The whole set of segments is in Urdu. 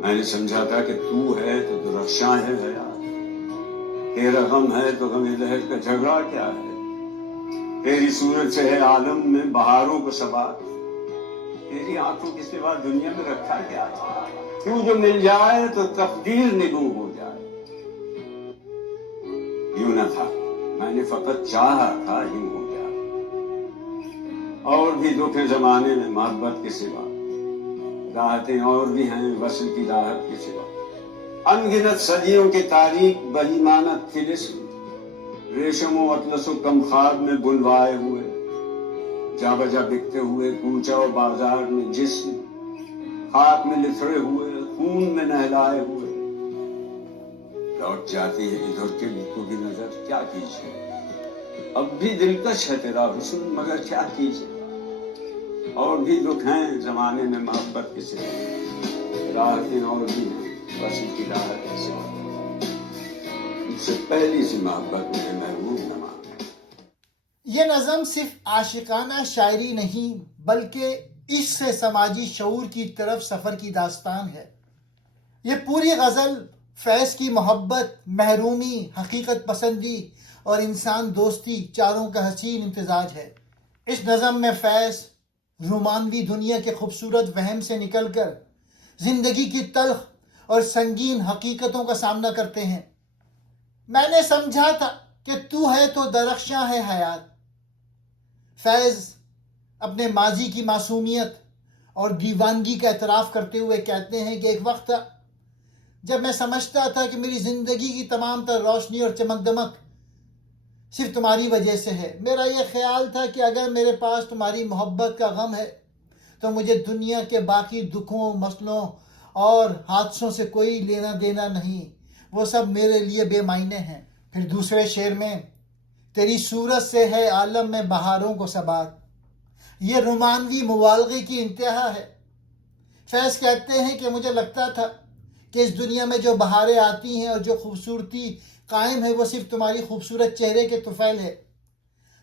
میں نے سمجھا تھا کہ تو ہے تو درخشاں ہے حیات، تیرا غم ہے تو غم لہر کا جھگڑا کیا ہے، تیری صورت سے ہے عالم میں بہاروں کو ثبات، تیری آنکھوں کے سوا دنیا میں رکھا کیا ہے، تو جو مل جائے تو تقدیر نگو ہو جائے۔ یوں نہ تھا، میں نے فقط چاہا تھا یوں ہو جائے، اور بھی دکھ ہے زمانے میں محبت کے سوا، راحتیں اور بھی ہیں وصل کی راحت کے سوا، ان گنت صدیوں کے تاریخ بہیمانہ طلسم، ریشم و اطلس و کم خواب میں بلوائے ہوئے، جا بجا بکتے ہوئے کوچہ و بازار میں جسم، خاک میں لتھڑے ہوئے خون میں نہلائے ہوئے، لوٹ جاتی ہے ادھر کے کو بھی نظر، کیا کیجیے اب بھی دلکش ہے تیرا حسن مگر کیا کیجیے، اور بھی دکھ ہیں زمانے میں محبت کے سوا، راحتیں اور بھی ہیں وصل کی راحت کے سوا، اس سے پہلی سی محبت میرے محبوب نہ مانے۔ یہ نظم صرف عاشقانہ شاعری نہیں بلکہ عشق سے سماجی شعور کی طرف سفر کی داستان ہے۔ یہ پوری غزل فیض کی محبت، محرومی، حقیقت پسندی اور انسان دوستی چاروں کا حسین امتزاج ہے۔ اس نظم میں فیض رومانوی دنیا کے خوبصورت وہم سے نکل کر زندگی کی تلخ اور سنگین حقیقتوں کا سامنا کرتے ہیں۔ میں نے سمجھا تھا کہ تو ہے تو درخشاں ہے حیات۔ فیض اپنے ماضی کی معصومیت اور دیوانگی کا اعتراف کرتے ہوئے کہتے ہیں کہ ایک وقت تھا جب میں سمجھتا تھا کہ میری زندگی کی تمام تر روشنی اور چمک دمک صرف تمہاری وجہ سے ہے۔ میرا یہ خیال تھا کہ اگر میرے پاس تمہاری محبت کا غم ہے تو مجھے دنیا کے باقی دکھوں، مسئلوں اور حادثوں سے کوئی لینا دینا نہیں، وہ سب میرے لیے بے معنی ہیں۔ پھر دوسرے شعر میں تیری صورت سے ہے عالم میں بہاروں کو ثبات، یہ رومانوی مبالغے کی انتہا ہے۔ فیض کہتے ہیں کہ مجھے لگتا تھا کہ اس دنیا میں جو بہاریں آتی ہیں اور جو خوبصورتی قائم ہے وہ صرف تمہاری خوبصورت چہرے کے طفیل ہے۔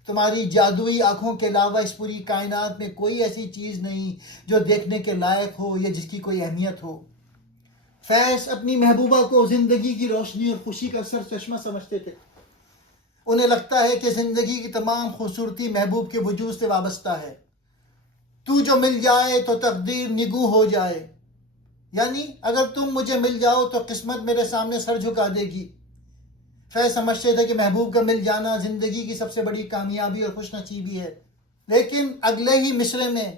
تمہاری جادوئی آنکھوں کے علاوہ اس پوری کائنات میں کوئی ایسی چیز نہیں جو دیکھنے کے لائق ہو یا جس کی کوئی اہمیت ہو۔ فیض اپنی محبوبہ کو زندگی کی روشنی اور خوشی کا سرچشمہ سمجھتے تھے۔ انہیں لگتا ہے کہ زندگی کی تمام خوبصورتی محبوب کے وجود سے وابستہ ہے۔ تو جو مل جائے تو تقدیر نگو ہو جائے، یعنی اگر تم مجھے مل جاؤ تو قسمت میرے سامنے سر جھکا دے گی۔ فیض سمجھتے تھے کہ محبوب کا مل جانا زندگی کی سب سے بڑی کامیابی اور خوش نصیبی ہے۔ لیکن اگلے ہی مصرعے میں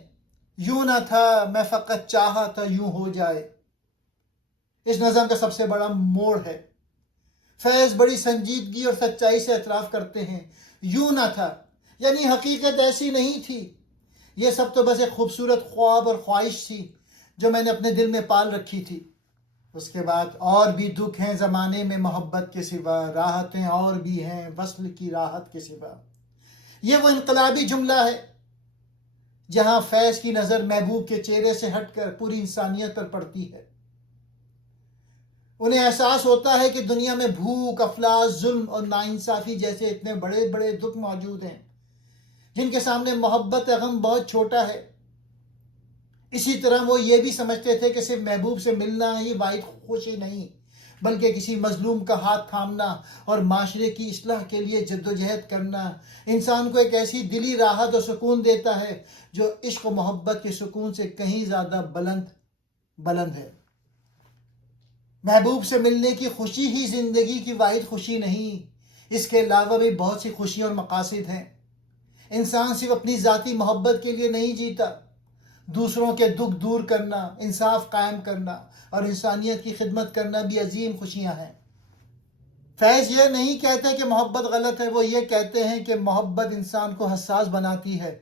یوں نہ تھا میں فقط چاہا تھا یوں ہو جائے، اس نظم کا سب سے بڑا موڑ ہے۔ فیض بڑی سنجیدگی اور سچائی سے اعتراف کرتے ہیں، یوں نہ تھا یعنی حقیقت ایسی نہیں تھی، یہ سب تو بس ایک خوبصورت خواب اور خواہش تھی جو میں نے اپنے دل میں پال رکھی تھی۔ اس کے بعد اور بھی دکھ ہیں زمانے میں محبت کے سوا، راحتیں اور بھی ہیں وصل کی راحت کے سوا۔ یہ وہ انقلابی جملہ ہے جہاں فیض کی نظر محبوب کے چہرے سے ہٹ کر پوری انسانیت پر پڑتی ہے۔ انہیں احساس ہوتا ہے کہ دنیا میں بھوک، افلاس، ظلم اور ناانصافی جیسے اتنے بڑے بڑے دکھ موجود ہیں جن کے سامنے محبت غم بہت چھوٹا ہے۔ اسی طرح وہ یہ بھی سمجھتے تھے کہ صرف محبوب سے ملنا ہی واحد خوشی نہیں بلکہ کسی مظلوم کا ہاتھ تھامنا اور معاشرے کی اصلاح کے لیے جدوجہد کرنا انسان کو ایک ایسی دلی راحت اور سکون دیتا ہے جو عشق و محبت کے سکون سے کہیں زیادہ بلند ہے۔ محبوب سے ملنے کی خوشی ہی زندگی کی واحد خوشی نہیں، اس کے علاوہ بھی بہت سی خوشیاں اور مقاصد ہیں۔ انسان صرف اپنی ذاتی محبت کے لیے نہیں جیتا، دوسروں کے دکھ دور کرنا، انصاف قائم کرنا اور انسانیت کی خدمت کرنا بھی عظیم خوشیاں ہیں۔ فیض یہ نہیں کہتے کہ محبت غلط ہے، وہ یہ کہتے ہیں کہ محبت انسان کو حساس بناتی ہے،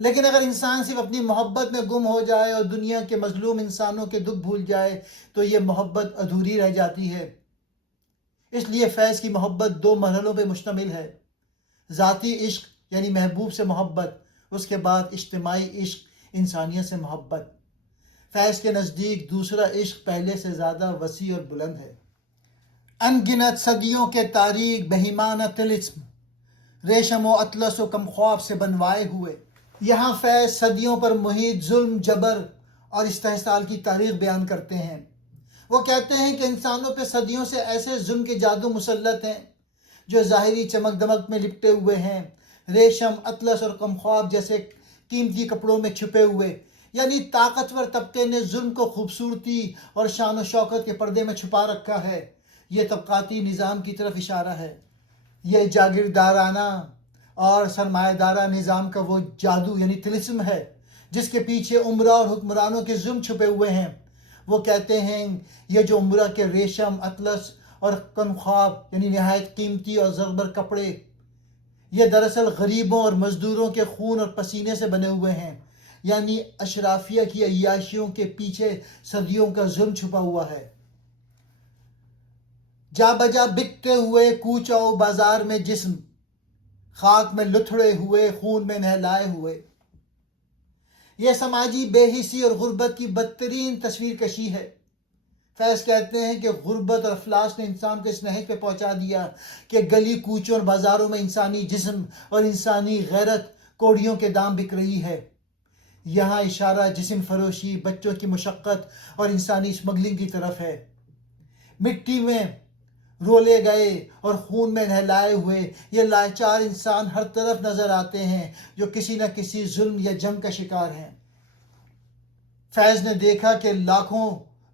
لیکن اگر انسان صرف اپنی محبت میں گم ہو جائے اور دنیا کے مظلوم انسانوں کے دکھ بھول جائے تو یہ محبت ادھوری رہ جاتی ہے۔ اس لیے فیض کی محبت دو مرحلوں پہ مشتمل ہے، ذاتی عشق یعنی محبوب سے محبت، اس کے بعد اجتماعی عشق انسانیت سے محبت۔ فیض کے نزدیک دوسرا عشق پہلے سے زیادہ وسیع اور بلند ہے۔ ان گنت صدیوں کے تاریک بہیمانہ طلسم، ریشم و اطلس و کم خواب سے بنوائے ہوئے۔ یہاں فیض صدیوں پر محیط ظلم، جبر اور استحصال کی تاریخ بیان کرتے ہیں۔ وہ کہتے ہیں کہ انسانوں پہ صدیوں سے ایسے ظلم کے جادو مسلط ہیں جو ظاہری چمک دمک میں لپٹے ہوئے ہیں، ریشم، اطلس اور کمخواب جیسے قیمتی کپڑوں میں چھپے ہوئے، یعنی طاقتور طبقے نے ظلم کو خوبصورتی اور شان و شوکت کے پردے میں چھپا رکھا ہے۔ یہ طبقاتی نظام کی طرف اشارہ ہے۔ یہ جاگیردارانہ اور سرمایہ دارہ نظام کا وہ جادو یعنی طلسم ہے جس کے پیچھے عمرہ اور حکمرانوں کے ظلم چھپے ہوئے ہیں۔ وہ کہتے ہیں یہ جو عمرہ کے ریشم، اطلس اور کنخواب یعنی نہایت قیمتی اور زربر کپڑے، یہ دراصل غریبوں اور مزدوروں کے خون اور پسینے سے بنے ہوئے ہیں، یعنی اشرافیہ کی عیاشیوں کے پیچھے صدیوں کا ظلم چھپا ہوا ہے۔ جا بجا بکتے ہوئے کوچاؤ بازار میں جسم، خاک میں لتھڑے ہوئے، خون میں نہلائے ہوئے۔ یہ سماجی بے حسی اور غربت کی بدترین تصویر کشی ہے۔ فیض کہتے ہیں کہ غربت اور افلاس نے انسان کو اس نہج پہ پہنچا دیا کہ گلی کوچوں اور بازاروں میں انسانی جسم اور انسانی غیرت کوڑیوں کے دام بک رہی ہے۔ یہاں اشارہ جسم فروشی، بچوں کی مشقت اور انسانی اسمگلنگ کی طرف ہے۔ مٹی میں رولے گئے اور خون میں نہلائے ہوئے یہ لاچار انسان ہر طرف نظر آتے ہیں جو کسی نہ کسی ظلم یا جنگ کا شکار ہیں۔ فیض نے دیکھا کہ لاکھوں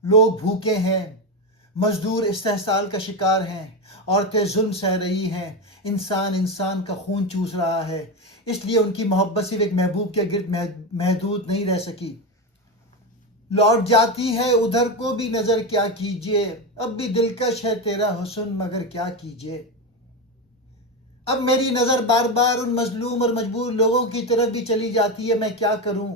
لوگ بھوکے ہیں، مزدور استحصال کا شکار ہیں، عورتیں ظلم سہ رہی ہیں، انسان کا خون چوس رہا ہے، اس لیے ان کی محبت صرف ایک محبوب کے گرد محدود نہیں رہ سکی۔ لوٹ جاتی ہے ادھر کو بھی نظر کیا کیجیے، اب بھی دلکش ہے تیرا حسن مگر کیا کیجیے۔ اب میری نظر بار بار ان مظلوم اور مجبور لوگوں کی طرف بھی چلی جاتی ہے، میں کیا کروں۔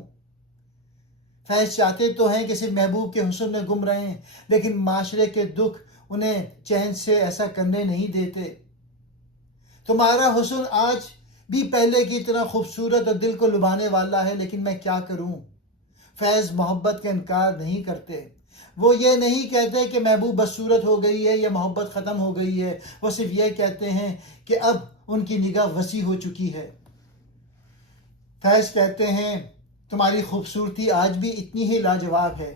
فیض چاہتے تو ہیں کہ صرف محبوب کے حسن میں گم رہیں، لیکن معاشرے کے دکھ انہیں چین سے ایسا کرنے نہیں دیتے۔ تمہارا حسن آج بھی پہلے کی طرح خوبصورت اور دل کو لبھانے والا ہے، لیکن میں کیا کروں۔ فیض محبت کا انکار نہیں کرتے۔ وہ یہ نہیں کہتے کہ محبوب بدصورت ہو گئی ہے یا محبت ختم ہو گئی ہے، وہ صرف یہ کہتے ہیں کہ اب ان کی نگاہ وسیع ہو چکی ہے۔ فیض کہتے ہیں تمہاری خوبصورتی آج بھی اتنی ہی لاجواب ہے،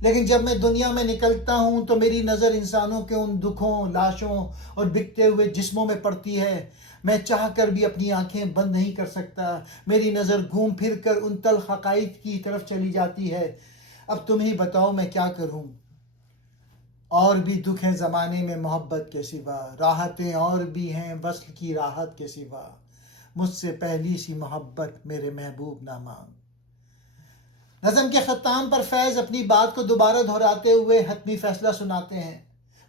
لیکن جب میں دنیا میں نکلتا ہوں تو میری نظر انسانوں کے ان دکھوں، لاشوں اور بکتے ہوئے جسموں میں پڑتی ہے۔ میں چاہ کر بھی اپنی آنکھیں بند نہیں کر سکتا، میری نظر گھوم پھر کر ان تلخ حقائق کی طرف چلی جاتی ہے۔ اب تم ہی بتاؤ میں کیا کروں۔ اور بھی دکھ ہیں زمانے میں محبت کے سوا، راحتیں اور بھی ہیں وصل کی راحت کے سوا، مجھ سے پہلی سی محبت میرے محبوب نہ مانگ۔ نظم کے ختام پر فیض اپنی بات کو دوبارہ دہراتے ہوئے حتمی فیصلہ سناتے ہیں۔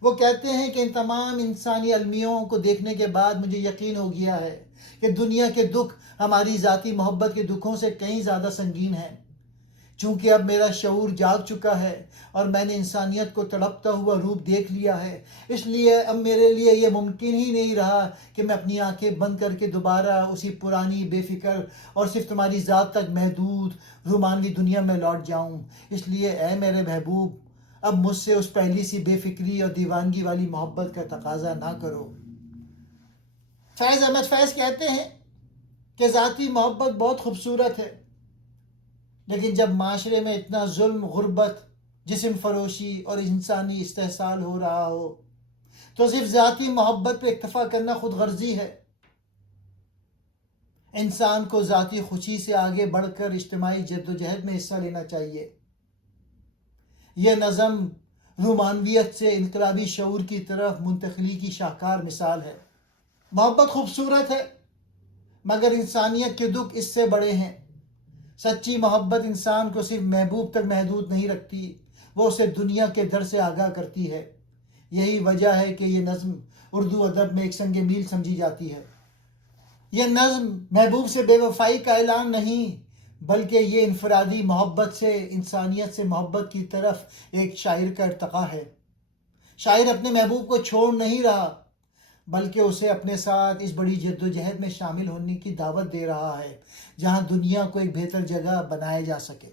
وہ کہتے ہیں کہ ان تمام انسانی المیوں کو دیکھنے کے بعد مجھے یقین ہو گیا ہے کہ دنیا کے دکھ ہماری ذاتی محبت کے دکھوں سے کہیں زیادہ سنگین ہیں۔ چونکہ اب میرا شعور جاگ چکا ہے اور میں نے انسانیت کو تڑپتا ہوا روپ دیکھ لیا ہے، اس لیے اب میرے لیے یہ ممکن ہی نہیں رہا کہ میں اپنی آنکھیں بند کر کے دوبارہ اسی پرانی بے فکر اور صرف تمہاری ذات تک محدود رومانوی دنیا میں لوٹ جاؤں۔ اس لیے اے میرے محبوب، اب مجھ سے اس پہلی سی بے فکری اور دیوانگی والی محبت کا تقاضا نہ کرو۔ فیض احمد فیض کہتے ہیں کہ ذاتی محبت بہت خوبصورت ہے، لیکن جب معاشرے میں اتنا ظلم، غربت، جسم فروشی اور انسانی استحصال ہو رہا ہو تو صرف ذاتی محبت پہ اکتفا کرنا خود غرضی ہے۔ انسان کو ذاتی خوشی سے آگے بڑھ کر اجتماعی جدوجہد میں حصہ لینا چاہیے۔ یہ نظم رومانویت سے انقلابی شعور کی طرف منتقلی کی شاہکار مثال ہے۔ محبت خوبصورت ہے، مگر انسانیت کے دکھ اس سے بڑے ہیں۔ سچی محبت انسان کو صرف محبوب تک محدود نہیں رکھتی، وہ اسے دنیا کے در سے آگاہ کرتی ہے۔ یہی وجہ ہے کہ یہ نظم اردو ادب میں ایک سنگ میل سمجھی جاتی ہے۔ یہ نظم محبوب سے بے وفائی کا اعلان نہیں، بلکہ یہ انفرادی محبت سے انسانیت سے محبت کی طرف ایک شاعر کا ارتقا ہے۔ شاعر اپنے محبوب کو چھوڑ نہیں رہا، بلکہ اسے اپنے ساتھ اس بڑی جدوجہد میں شامل ہونے کی دعوت دے رہا ہے جہاں دنیا کو ایک بہتر جگہ بنایا جا سکے۔